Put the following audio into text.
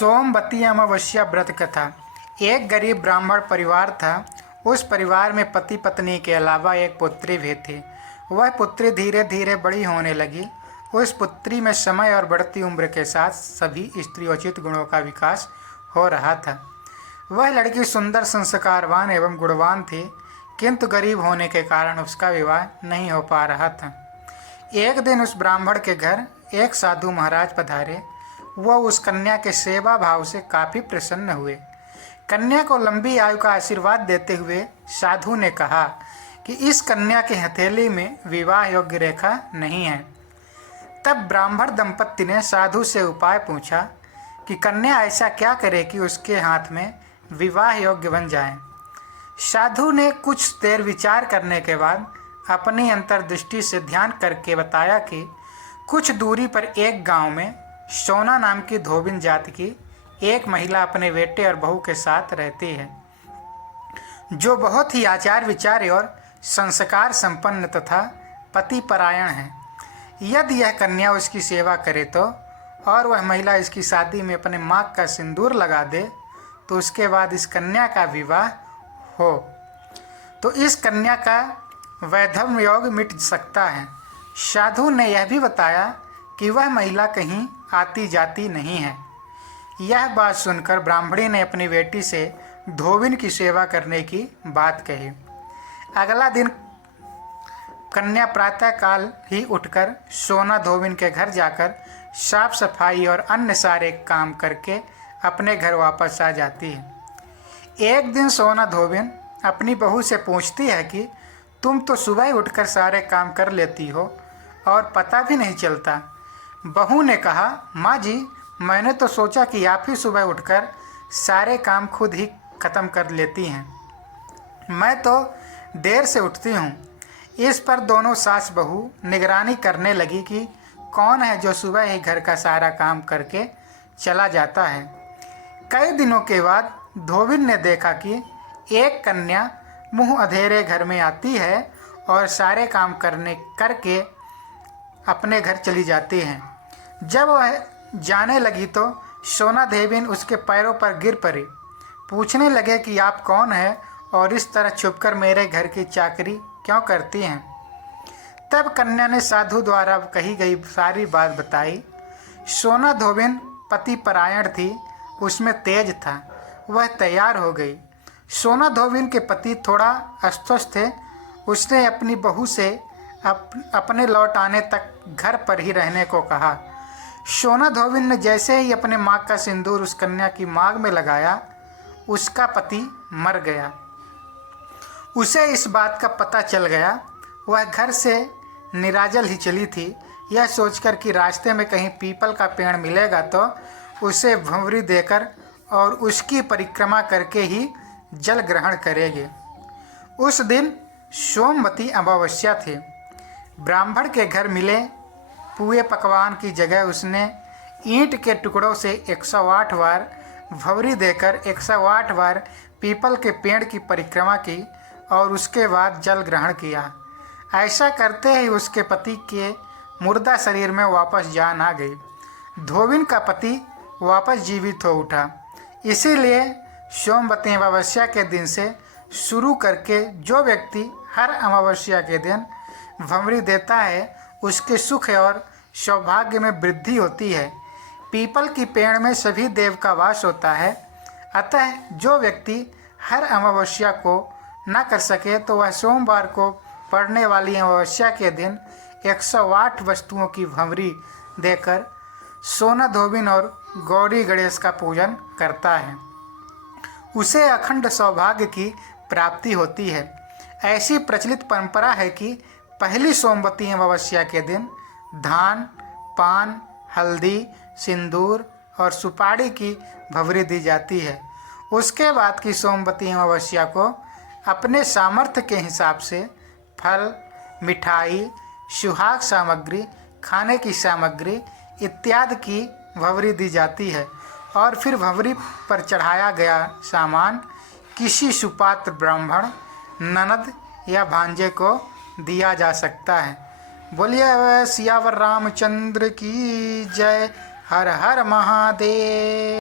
सोमवती अमावस्या व्रत कथा। एक गरीब ब्राह्मण परिवार था। उस परिवार में पति पत्नी के अलावा एक पुत्री भी थी। वह पुत्री धीरे धीरे बड़ी होने लगी। उस पुत्री में समय और बढ़ती उम्र के साथ सभी स्त्रियोचित गुणों का विकास हो रहा था। वह लड़की सुंदर, संस्कारवान एवं गुणवान थी, किंतु गरीब होने के कारण उसका विवाह नहीं हो पा रहा था। एक दिन उस ब्राह्मण के घर एक साधु महाराज पधारे। वह उस कन्या के सेवा भाव से काफ़ी प्रसन्न हुए। कन्या को लंबी आयु का आशीर्वाद देते हुए साधु ने कहा कि इस कन्या की हथेली में विवाह योग्य रेखा नहीं है। तब ब्राह्मण दंपत्ति ने साधु से उपाय पूछा कि कन्या ऐसा क्या करे कि उसके हाथ में विवाह योग्य बन जाए। साधु ने कुछ देर विचार करने के बाद अपनी अंतर्दृष्टि से ध्यान करके बताया कि कुछ दूरी पर एक गांव में सोना नाम की धोबिन जाति की एक महिला अपने बेटे और बहू के साथ रहती है, जो बहुत ही आचार विचार और संस्कार संपन्न तथा पति परायण है। यदि यह कन्या उसकी सेवा करे तो और वह महिला इसकी शादी में अपने मांग का सिंदूर लगा दे तो उसके बाद इस कन्या का विवाह हो तो इस कन्या का वैधव्य योग मिट सकता है। साधु ने यह भी बताया कि वह महिला कहीं आती जाती नहीं है। यह बात सुनकर ब्राह्मणी ने अपनी बेटी से धोबिन की सेवा करने की बात कही। अगला दिन कन्या प्रातः काल ही उठकर सोना धोबिन के घर जाकर साफ सफाई और अन्य सारे काम करके अपने घर वापस आ जाती है। एक दिन सोना धोबिन अपनी बहू से पूछती है कि तुम तो सुबह उठकर सारे काम कर लेती हो और पता भी नहीं चलता। बहू ने कहा, माँ जी, मैंने तो सोचा कि आप ही सुबह उठकर सारे काम खुद ही ख़त्म कर लेती हैं। मैं तो देर से उठती हूँ। इस पर दोनों सास बहू निगरानी करने लगी कि कौन है जो सुबह ही घर का सारा काम करके चला जाता है। कई दिनों के बाद धोबिन ने देखा कि एक कन्या मुँह अधेरे घर में आती है और सारे काम करके अपने घर चली जाती है। जब वह जाने लगी तो सोना धोबिन उसके पैरों पर गिर पड़ी। पूछने लगे कि आप कौन हैं और इस तरह छुपकर मेरे घर की चाकरी क्यों करती हैं। तब कन्या ने साधु द्वारा कही गई सारी बात बताई। सोना धोबिन पति परायण थी, उसमें तेज था। वह तैयार हो गई। सोना धोबिन के पति थोड़ा अस्वस्थ थे। उसने अपनी बहू से अपने लौट आने तक घर पर ही रहने को कहा। सोना धोबिन ने जैसे ही अपने मांग का सिंदूर उस कन्या की मांग में लगाया, उसका पति मर गया। उसे इस बात का पता चल गया। वह घर से निराजल ही चली थी, यह सोचकर कि रास्ते में कहीं पीपल का पेड़ मिलेगा तो उसे भंवरी देकर और उसकी परिक्रमा करके ही जल ग्रहण करेंगे। उस दिन सोमवती अमावस्या थी। ब्राह्मण के घर मिले पुए पकवान की जगह उसने ईंट के टुकड़ों से 108 बार भंवरी देकर 108 बार पीपल के पेड़ की परिक्रमा की और उसके बाद जल ग्रहण किया। ऐसा करते ही उसके पति के मुर्दा शरीर में वापस जान आ गई। धोबिन का पति वापस जीवित हो उठा। इसीलिए सोमवती अमावस्या के दिन से शुरू करके जो व्यक्ति हर अमावस्या के दिन भंवरी देता है उसके सुख और सौभाग्य में वृद्धि होती है। पीपल की पेड़ में सभी देव का वास होता है। अतः जो व्यक्ति हर अमावस्या को न कर सके तो वह सोमवार को पड़ने वाली अमावस्या के दिन 108 वस्तुओं की भंवरी देकर सोना धोबिन और गौरी गणेश का पूजन करता है। उसे अखंड सौभाग्य की प्राप्ति होती है। ऐसी प्रचलित परंपरा है कि पहली सोमवती अमावस्या के दिन धान, पान, हल्दी, सिंदूर और सुपारी की भंवरी दी जाती है। उसके बाद की सोमवती अमावस्या को अपने सामर्थ्य के हिसाब से फल, मिठाई, सुहाग सामग्री, खाने की सामग्री इत्यादि की भंवरी दी जाती है और फिर भंवरी पर चढ़ाया गया सामान किसी सुपात्र ब्राह्मण, ननद या भांजे को दिया जा सकता है। बोलिए सियावर रामचंद्र की जय। हर हर महादेव।